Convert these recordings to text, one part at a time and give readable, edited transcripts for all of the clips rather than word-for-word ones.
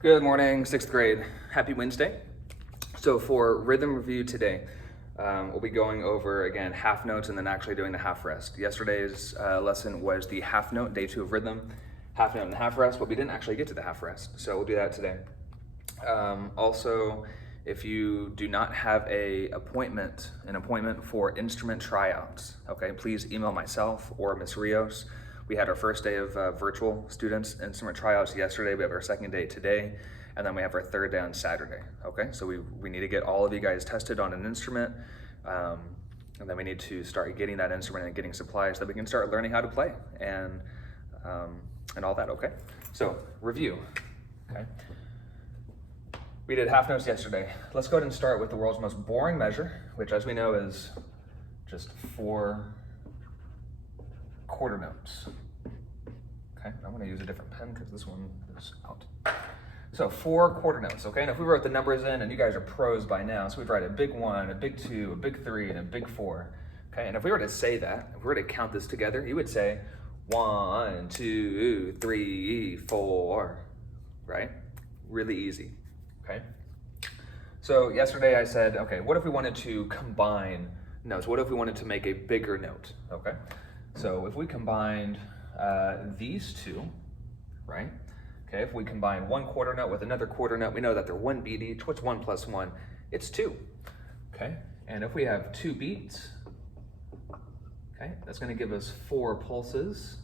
Good morning, sixth grade. Happy Wednesday. So for rhythm review today, we'll be going over again half notes and then actually doing the half rest. Yesterday's lesson was the half note, day 2 of rhythm, half note and half rest, but we didn't actually get to the half rest. So we'll do that today. Also, if you do not have an appointment for instrument tryouts, okay, please email myself or Miss Rios. We had our first day of virtual students instrument tryouts yesterday. We have our second day today, and then we have our third day on Saturday, okay? So we need to get all of you guys tested on an instrument, and then we need to start getting that instrument and getting supplies so that we can start learning how to play and all that, okay? So, review, okay? We did half notes yesterday. Let's go ahead and start with the world's most boring measure, which as we know is just 4 quarter notes. Okay, I'm gonna use a different pen because this one is out. So 4 quarter notes, okay? And if we wrote the numbers in, and you guys are pros by now, so we'd write a big 1, a big 2, a big 3, and a big 4. Okay, and if we were to say that, if we were to count this together, you would say 1, 2, 3, 4, right? Really easy, okay? So yesterday I said, okay, what if we wanted to combine notes? What if we wanted to make a bigger note, okay? So if we combined these two, right? Okay, if we combine 1 quarter note with another quarter note, we know that they're 1 beat each. What's 1 plus 1? It's 2, okay? And if we have 2 beats, okay, that's gonna give us 4 pulses.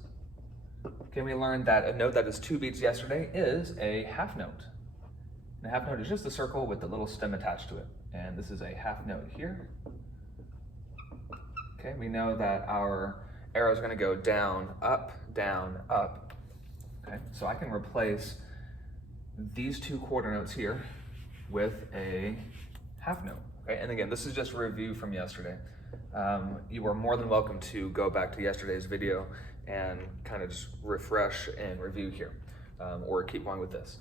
Okay, we learned that a note that is 2 beats yesterday is a half note. And a half note is just a circle with the little stem attached to it. And this is a half note here. Okay, we know that our arrow is going to go down, up, okay? So I can replace these 2 quarter notes here with a half note, okay? And again, this is just a review from yesterday. You are more than welcome to go back to yesterday's video and kind of just refresh and review here, or keep going with this.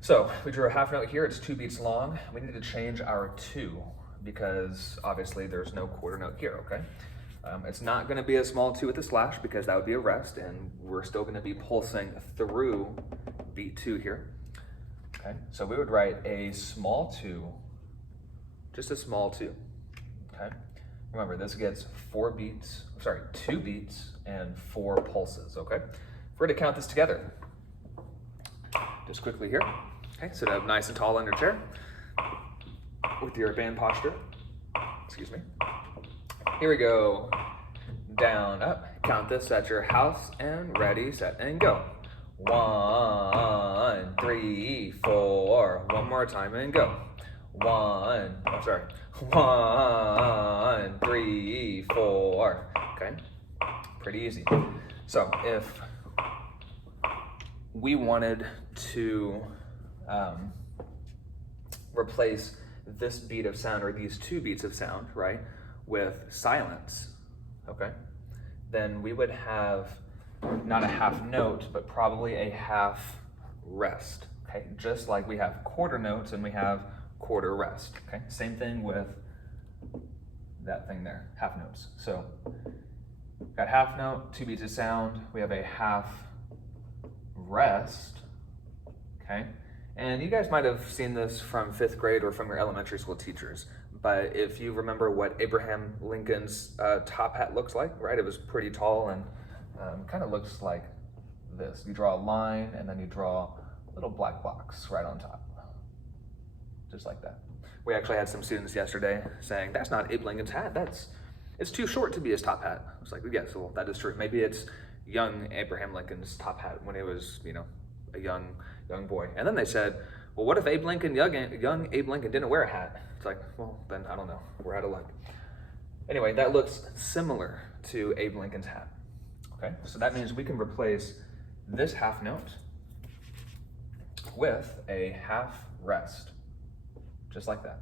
So we drew a half note here, it's 2 beats long. We need to change our 2 because obviously there's no quarter note here, okay? It's not gonna be a small 2 with a slash because that would be a rest, and we're still gonna be pulsing through beat 2 here, okay? So we would write a small 2, just a small 2, okay? Remember, this gets 2 beats and 4 pulses, okay? If we're to count this together, just quickly here, okay? Sit up nice and tall on your chair with your band posture, excuse me. Here we go. Down, up. Count this at your house and ready, set, and go. 1, 3, 4. One more time and go. 1, 3, 4. Okay, pretty easy. So if we wanted to replace this beat of sound or these 2 beats of sound, right, with silence, okay, then we would have not a half note, but probably a half rest, okay? Just like we have quarter notes and we have quarter rest, okay? Same thing with that thing there, half notes. So got half note, 2 beats of sound, we have a half rest, okay? And you guys might have seen this from 5th grade or from your elementary school teachers. But if you remember what Abraham Lincoln's top hat looks like, right? It was pretty tall and kind of looks like this. You draw a line and then you draw a little black box right on top, just like that. We actually had some students yesterday saying, that's not Abe Lincoln's hat, it's too short to be his top hat. I was like, yes, well, that is true. Maybe it's young Abraham Lincoln's top hat when he was, a young boy. And then they said, well, what if young Abe Lincoln didn't wear a hat? It's like, well, then I don't know. We're out of luck. Anyway, that looks similar to Abe Lincoln's hat. Okay, so that means we can replace this half note with a half rest, just like that.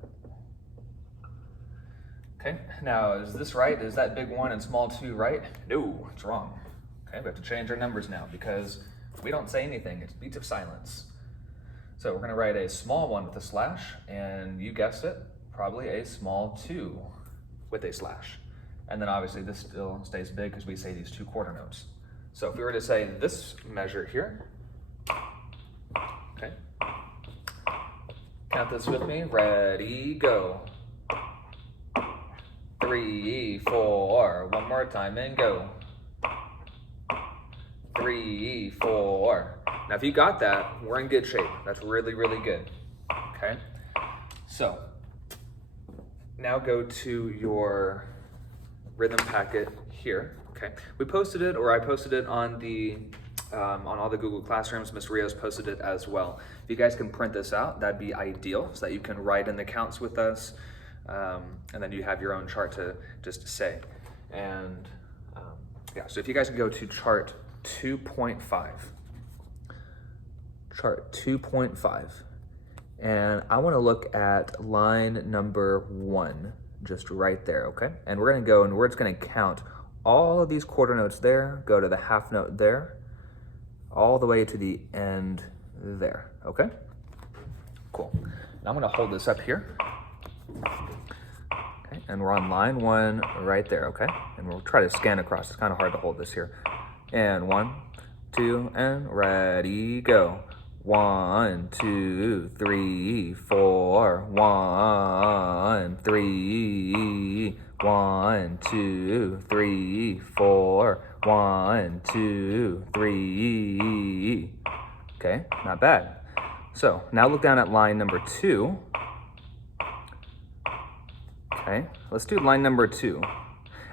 Okay, now is this right? Is that big 1 and small 2 right? No, it's wrong. Okay, we have to change our numbers now because we don't say anything. It's beats of silence. So we're gonna write a small 1 with a slash, and you guessed it, probably a small 2 with a slash. And then obviously this still stays big because we say these 2 quarter notes. So if we were to say this measure here, okay, Count this with me. Ready, go. 3, 4. One more time and go. 3, 4. Now, if you got that, we're in good shape. That's really, really good. Okay. So now go to your rhythm packet here. Okay. We posted it, or I posted it on the on all the Google Classrooms. Ms. Rios posted it as well. If you guys can print this out, that'd be ideal, so that you can write in the counts with us, and then you have your own chart to just say. And yeah, so if you guys can go to chart 2.5, chart 2.5, and I want to look at line number 1, just right there, okay? And we're going to go and we're just going to count all of these quarter notes there, go to the half note there, all the way to the end there, okay? Cool. Now I'm going to hold this up here. Okay, and we're on line 1 right there, okay? And we'll try to scan across. It's kind of hard to hold this here. And 1, 2, and ready, go. 1, 2, 3, 4. 1, 3. 1, 2, 3, 4. 1, 2, 3. Okay, not bad. So now look down at line number 2. Okay, let's do line number 2.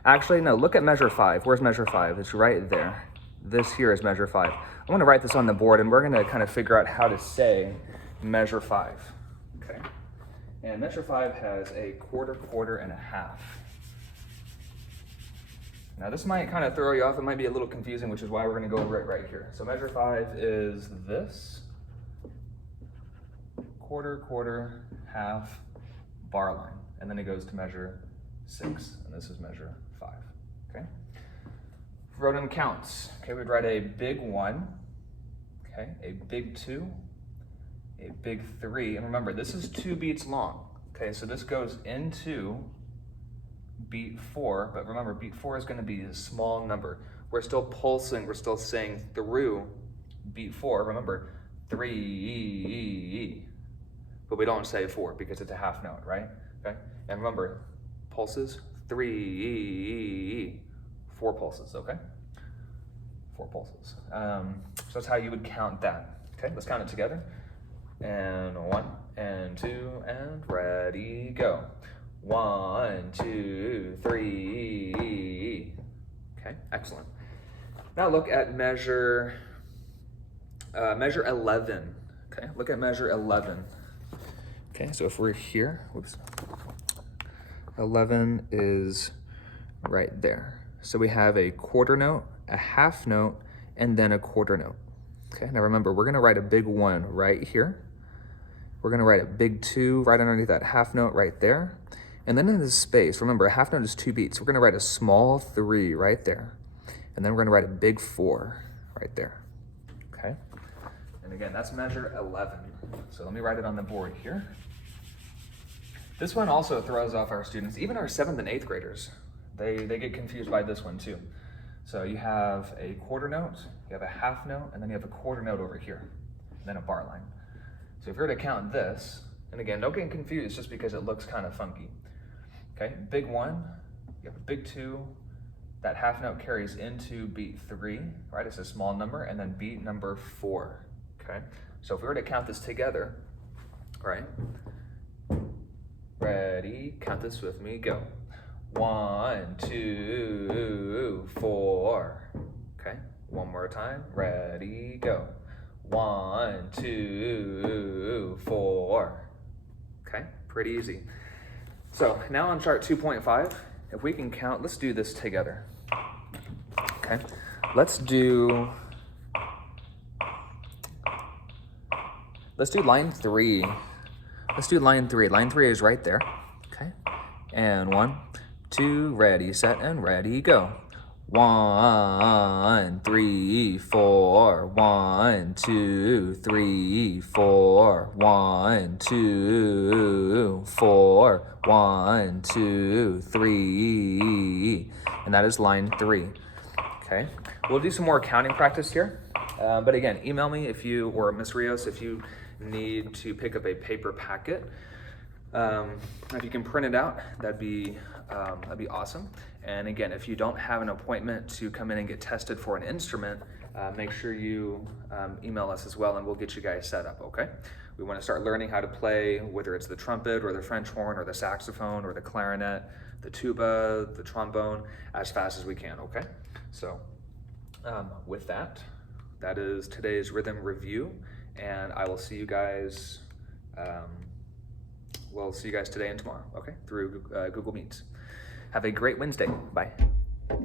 Actually, no, look at measure 5. Where's measure 5? It's right there. This here is measure 5. I'm going to write this on the board, and we're going to kind of figure out how to say measure 5. Okay, and measure 5 has a quarter, quarter, and a half. Now this might kind of throw you off. It might be a little confusing, which is why we're going to go right here. So measure 5 is this. Quarter, quarter, half, bar line. And then it goes to measure 6, and this is measure 5, okay? Wrote in counts, okay, we'd write a big 1, okay, a big 2, a big 3, and remember, this is 2 beats long, okay? So this goes into beat 4, but remember, beat 4 is gonna be a small number. We're still pulsing, we're still saying through beat 4, remember, 3, but we don't say 4 because it's a half note, right? Okay, and remember, pulses, 3, 4 pulses, okay? 4 pulses. So that's how you would count that. Okay, let's count it together. And 1, and 2, and ready, go. 1, 2, 3. Okay, excellent. Now look at measure 11. Okay, look at measure 11. Okay, so if we're here, whoops, 11 is right there. So we have a quarter note, a half note, and then a quarter note. Okay, now remember, we're gonna write a big 1 right here. We're gonna write a big 2 right underneath that half note right there. And then in this space, remember, a half note is 2 beats. We're gonna write a small 3 right there. And then we're gonna write a big 4 right there, okay? And again, that's measure 11. So let me write it on the board here. This one also throws off our students, even our 7th and 8th graders. They get confused by this one too. So you have a quarter note, you have a half note, and then you have a quarter note over here, and then a bar line. So if you were to count this, and again, don't get confused just because it looks kind of funky. Okay, big 1, you have a big 2, that half note carries into beat 3, right? It's a small number, and then beat number 4, okay? So if we were to count this together, right? Ready, count this with me, go. 1, 2, 4. Okay, one more time. Ready, go. 1, 2, 4. Okay, pretty easy. So now on chart 2.5, if we can count, let's do this together. Okay, let's do line 3. Let's do line 3. Line 3 is right there. Okay, and 1, 2, ready, set, and ready, go. 1, 3, 4. 1, 2, 3, 4. 1, 2, 4. 1, 2, 3. And that is line 3. Okay, we'll do some more counting practice here. But again, email me if you, or Ms. Rios, if you need to pick up a paper packet. If you can print it out, that'd be awesome. And again, if you don't have an appointment to come in and get tested for an instrument, make sure you email us as well, and we'll get you guys set up, okay? We want to start learning how to play, whether it's the trumpet or the French horn or the saxophone or the clarinet, the tuba, the trombone, as fast as we can, okay? So with that, that is today's rhythm review, and I will see you guys, we'll see you guys today and tomorrow, okay? Through Google Meets. Have a great Wednesday. Bye.